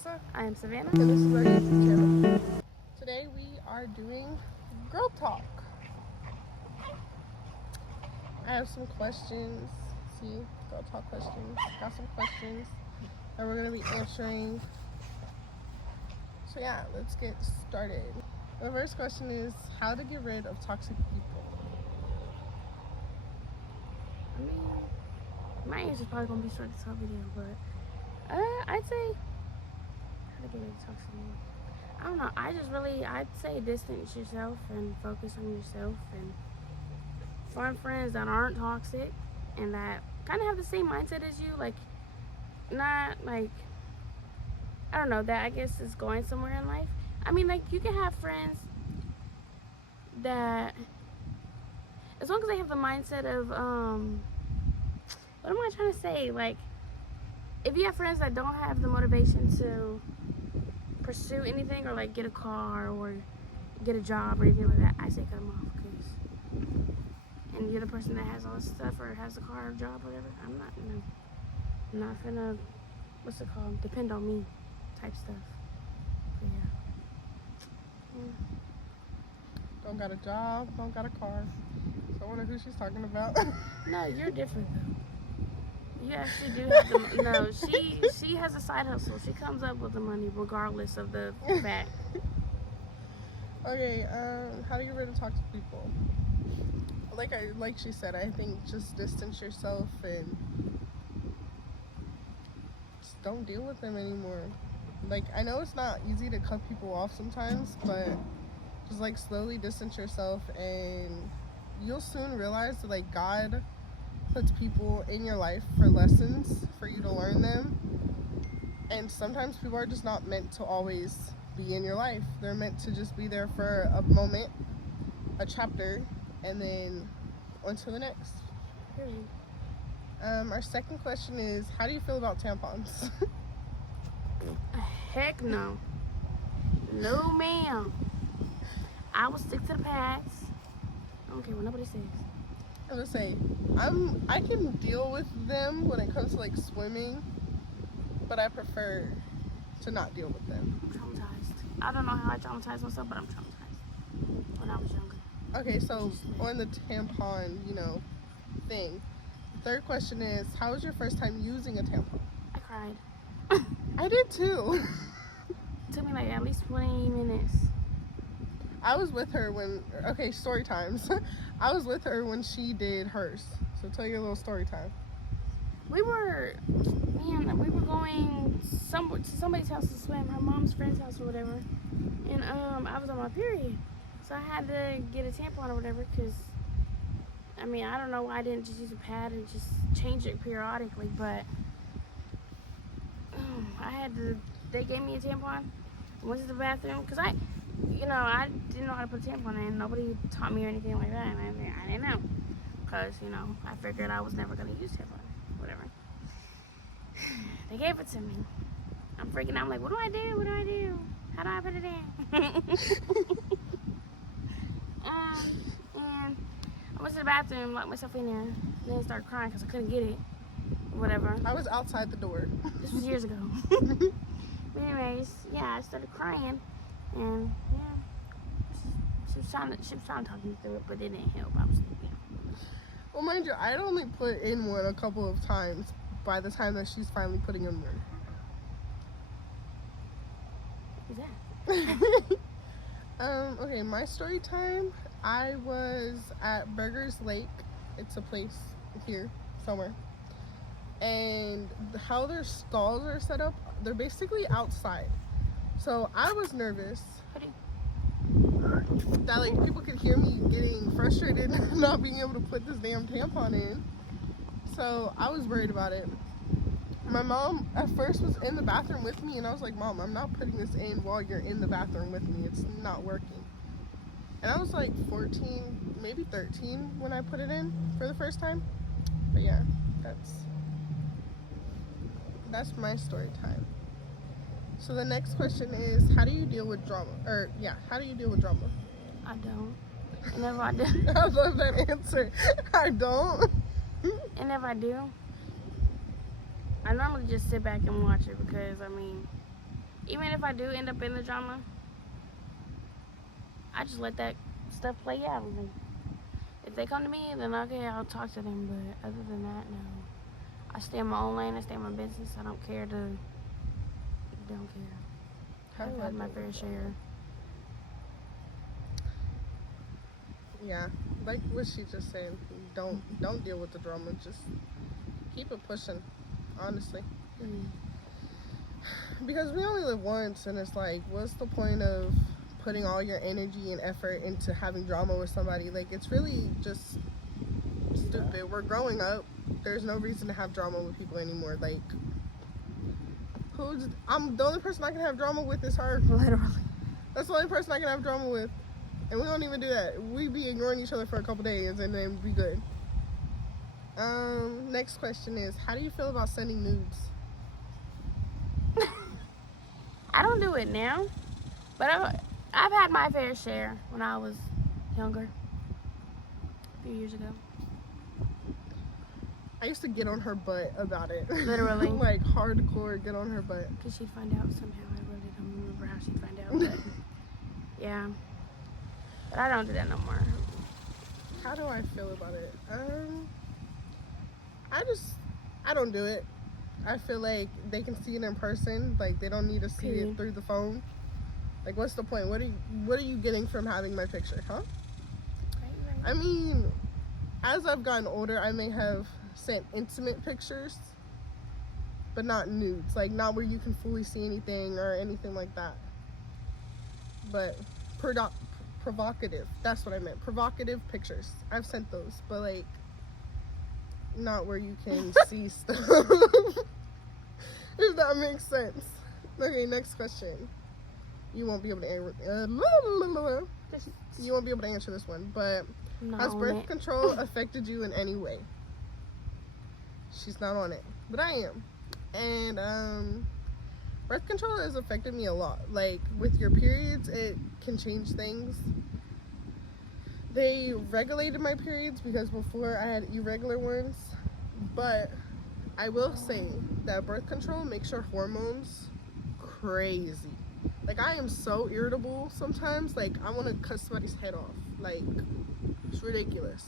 Alyssa. I am Savannah. And this is our YouTube channel. Today we are doing girl talk. I have some questions. See, girl talk questions. Got some questions that we're going to be answering. So yeah, let's get started. The first question is how to get rid of toxic people. I mean, my answer is probably going to be short this whole video, but I'd say how to get rid of toxic people. I don't know. I'd say distance yourself and focus on yourself and find friends that aren't toxic and that kind of have the same mindset as you. Like, not like, I don't know, that I guess is going somewhere in life. I mean, like, you can have friends that, as long as they have the mindset of, what am I trying to say? Like, if you have friends that don't have the motivation to pursue anything or like get a car or get a job or anything like that, I say cut them off. And you're the person that has all this stuff or has a car or job or whatever, I'm not gonna, what's it called, depend on me type stuff. So yeah. Don't got a job, don't got a car. So I wonder who she's talking about. No, you're different though. You actually do have the, no, she has a side hustle. She comes up with the money regardless of the fact. Okay, how do you get rid of toxic people? Like she said, I think just distance yourself and just don't deal with them anymore. Like, I know it's not easy to cut people off sometimes, but just like slowly distance yourself and you'll soon realize that like God puts people in your life for lessons for you to learn them, and sometimes people are just not meant to always be in your life. They're meant to just be there for a moment, a chapter, and then on to the next. Period. Our second question is how do you feel about tampons? Heck no. No ma'am. I will stick to the pads. I don't care what nobody says. I was gonna say, I can deal with them when it comes to like swimming, but I prefer to not deal with them. I'm traumatized. I don't know how I traumatized myself, but I'm traumatized when I was younger. Okay, so on the tampon, thing. Third question is, how was your first time using a tampon? I cried. I did too. It took me like at least 20 minutes. I was with her okay, story times. I was with her when she did hers. So tell your little story time. We were going to somebody's house to swim, her mom's friend's house or whatever. And I was on my period. So I had to get a tampon or whatever because, I mean, I don't know why I didn't just use a pad and just change it periodically, but they gave me a tampon. I went to the bathroom because I didn't know how to put a tampon in. Nobody taught me or anything like that. And I didn't know because, I figured I was never going to use tampon, whatever. They gave it to me. I'm freaking out. I'm like, what do I do? What do I do? How do I put it in? And I went to the bathroom, locked myself in there, and then started crying because I couldn't get it. Whatever. I was outside the door. This was years ago. But anyways, yeah, I started crying, and yeah, she was trying to talk me through it, but it didn't help. I was sleeping. Well, mind you, I'd only put in one a couple of times by the time that she's finally putting in one. Who's that? Okay, my story time. I was at Burgers Lake. It's a place here somewhere. And how their stalls are set up, they're basically outside. So I was nervous that like people could hear me getting frustrated not being able to put this damn tampon in. So I was worried about it. My mom at first was in the bathroom with me and I was like, Mom, I'm not putting this in while you're in the bathroom with me. It's not working. And I was like 14, maybe 13 when I put it in for the first time. But yeah, that's my story time. So the next question is, how do you deal with drama? How do you deal with drama? I don't. And if I do. I love that answer. I don't. And if I do, I normally just sit back and watch it because, I mean, even if I do end up in the drama, I just let that stuff play out. Like, if they come to me, then okay, I'll talk to them. But other than that, no. I stay in my own lane. I stay in my business. I don't care. I've had my fair share. Yeah, like what she just said. Don't deal with the drama. Just keep it pushing. Honestly. Because we only live once, and it's like, what's the point of putting all your energy and effort into having drama with somebody? Like, it's really just stupid. We're growing up. There's no reason to have drama with people anymore. Like, I'm the only person I can have drama with is her. Literally. That's the only person I can have drama with. And we don't even do that. We be ignoring each other for a couple days and then be good. Next question is, how do you feel about sending nudes? I don't do it now, but I've had my fair share when I was younger, a few years ago. I used to get on her butt about it. Literally. Like, hardcore get on her butt. Because she'd find out somehow. I really don't remember how she'd find out, but yeah. But I don't do that no more. How do I feel about it? I don't do it. I feel like they can see it in person. Like, they don't need to see it through the phone. Like, what's the point? What are you getting from having my picture, huh? Right. I mean, as I've gotten older, I may have sent intimate pictures, but not nudes. Like, not where you can fully see anything or anything like that. But provocative. That's what I meant. Provocative pictures. I've sent those, but like, not where you can see stuff. If that makes sense. Okay, next question. You won't be able to answer this one, but has birth control affected you in any way? She's not on it, but I am. And birth control has affected me a lot. Like, with your periods, it can change things. They regulated my periods because before I had irregular ones, but I will say that birth control makes your hormones crazy. Like, I am so irritable sometimes. Like, I want to cut somebody's head off. Like, it's ridiculous.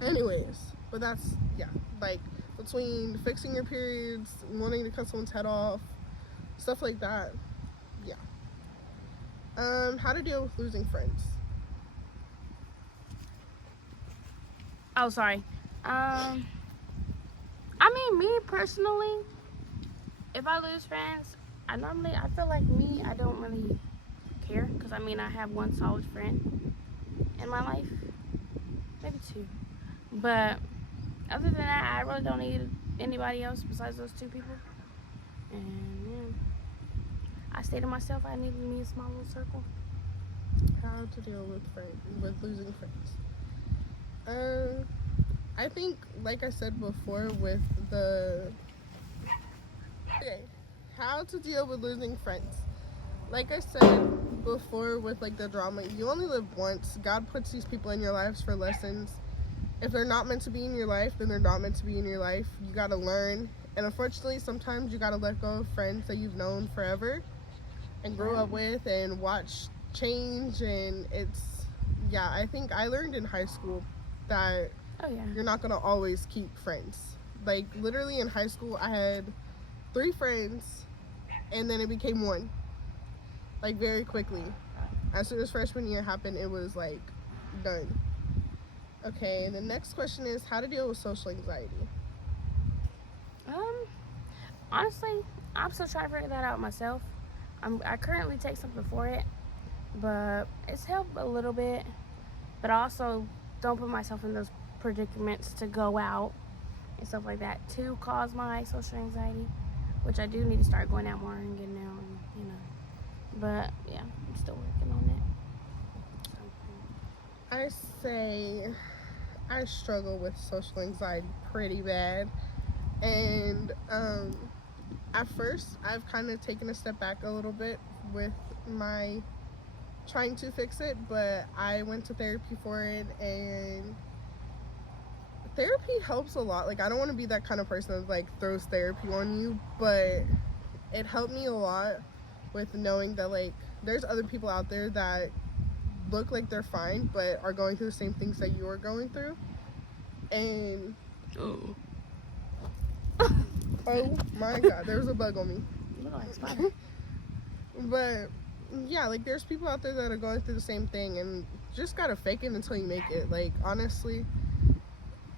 Anyways, but that's, yeah, like, between fixing your periods, wanting to cut someone's head off, stuff like that, yeah. How to deal with losing friends? Oh, sorry. I mean, me personally, if I lose friends, I feel like I don't really care. Because, I mean, I have one solid friend in my life. Maybe two. But other than that, I really don't need anybody else besides those two people. And, yeah. I stay to myself. I needed me a small little circle. How to deal with losing friends? I think, like I said before, with how to deal with losing friends. Like I said before, with like the drama, you only live once. God puts these people in your lives for lessons. If they're not meant to be in your life, then they're not meant to be in your life. You gotta learn. And unfortunately, sometimes you gotta let go of friends that you've known forever and grew up with and watch change. And I think I learned in high school that you're not gonna always keep friends. Like, literally in high school, I had 3 friends, and then it became 1. Like, very quickly. As soon as freshman year happened, it was like done. Okay, the next question is how to deal with social anxiety. Honestly, I'm still trying to figure that out myself. I currently take something for it, but it's helped a little bit. But I also don't put myself in those predicaments to go out and stuff like that to cause my social anxiety, which I do need to start going out more and getting out, and, But yeah, I'm still working on it. I say I struggle with social anxiety pretty bad, and at first I've kind of taken a step back a little bit with my trying to fix it, but I went to therapy for it, and therapy helps a lot. Like, I don't want to be that kind of person that like throws therapy on you, but it helped me a lot with knowing that like there's other people out there that look like they're fine but are going through the same things that you're going through. And Oh. oh my god, there was a bug on me. Look like a spider. But yeah, like there's people out there that are going through the same thing, and just gotta fake it until you make it. Like honestly,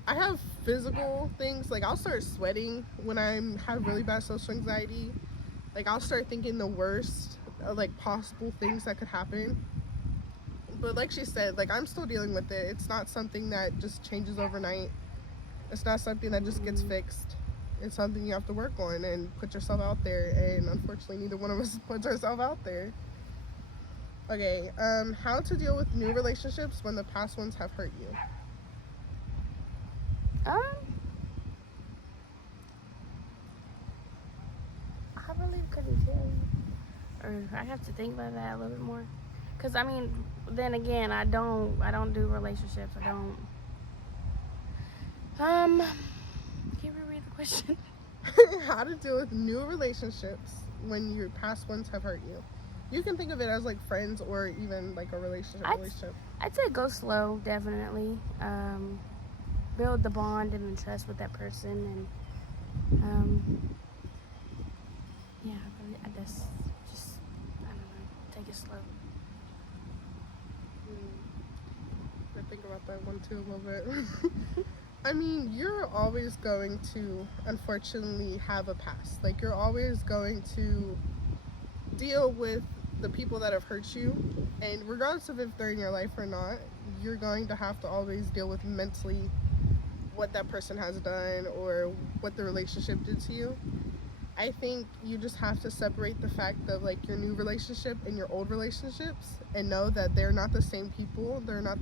I have physical things, like I'll start sweating when I have really bad social anxiety. Like I'll start thinking the worst like possible things that could happen. But like she said, like I'm still dealing with it. It's not something that just changes overnight. It's not something that just gets fixed. It's something you have to work on and put yourself out there, and unfortunately neither one of us puts ourselves out there. Okay, how to deal with new relationships when the past ones have hurt you? I really couldn't tell you, or I have to think about that a little bit more. Cause I mean, then again, I don't do relationships. I don't. Can you reread the question? How to deal with new relationships when your past ones have hurt you? You can think of it as like friends or even like a relationship. I'd say go slow, definitely. Build the bond and the trust with that person, and yeah, I guess just I don't know, take it slow. I think about that one too a little bit. I mean, you're always going to unfortunately have a past. Like you're always going to deal with the people that have hurt you, and regardless of if they're in your life or not, you're going to have to always deal with mentally what that person has done or what the relationship did to you. I think you just have to separate the fact of like your new relationship and your old relationships and know that they're not the same people. They're not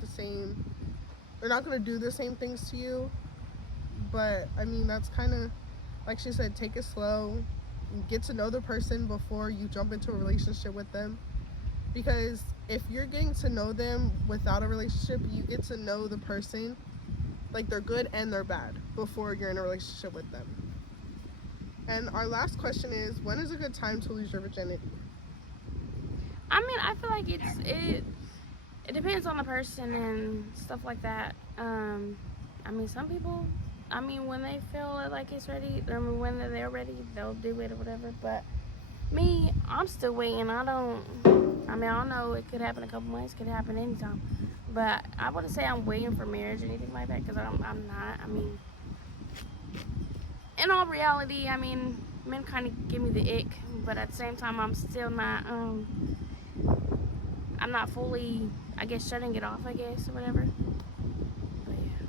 going to do the same things to you. But I mean, that's kind of like she said, take it slow, get to know the person before you jump into a relationship with them. Because if you're getting to know them without a relationship, you get to know the person, like they're good and they're bad, before you're in a relationship with them. And our last question is, when is a good time to lose your virginity? I mean, I feel like it depends on the person and stuff like that. I mean, some people, I mean, when they feel like it's ready, I mean, when they're ready, they'll do it or whatever. But me, I'm still waiting. I don't know. It could happen in a couple months. It could happen anytime. But I wouldn't say I'm waiting for marriage or anything like that, because I'm not. I mean, in all reality, I mean, men kind of give me the ick. But at the same time, I'm still not, I'm not fully, I guess, shutting it off, I guess, or whatever. But yeah.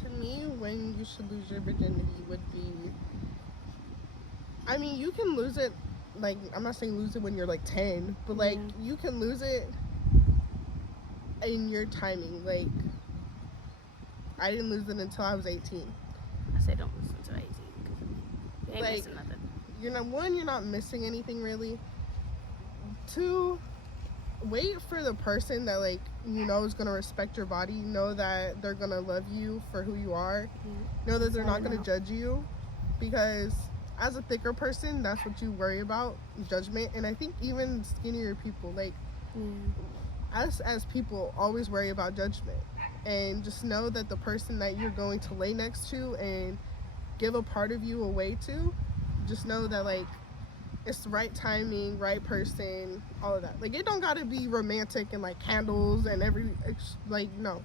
To me, when you should lose your virginity would be, I mean, you can lose it, like, I'm not saying lose it when you're like 10, but like, you can lose it in your timing. Like, I didn't lose it until I was 18. I say don't listen to 18, because you ain't Like, missing nothing. You're not missing anything really. 2, wait for the person that like you know is gonna respect your body, know that they're gonna love you for who you are, know that they're not gonna judge you, because as a thicker person, that's what you worry about, judgment. And I think even skinnier people, like us as people, always worry about judgment. And just know that the person that you're going to lay next to and give a part of you away to, just know that like it's the right timing, right person, all of that. Like, it don't gotta be romantic and like candles and no.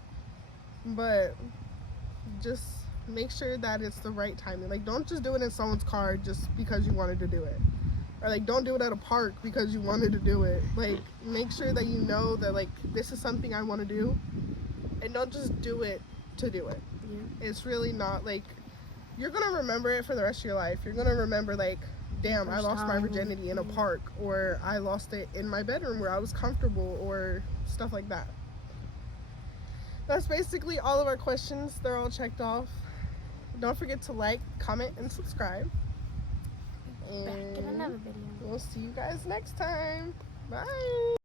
But just make sure that it's the right timing. Like, don't just do it in someone's car just because you wanted to do it. Or like, don't do it at a park because you wanted to do it. Like, make sure that you know that like, this is something I want to do. And don't just do it to do it. Yeah. It's really not like, you're gonna remember it for the rest of your life. You're gonna remember like, damn, I lost my virginity in a park, or I lost it in my bedroom where I was comfortable, or stuff like that. That's basically all of our questions. They're all checked off. Don't forget to like, comment, and subscribe. And back in another video. We'll see you guys next time. Bye.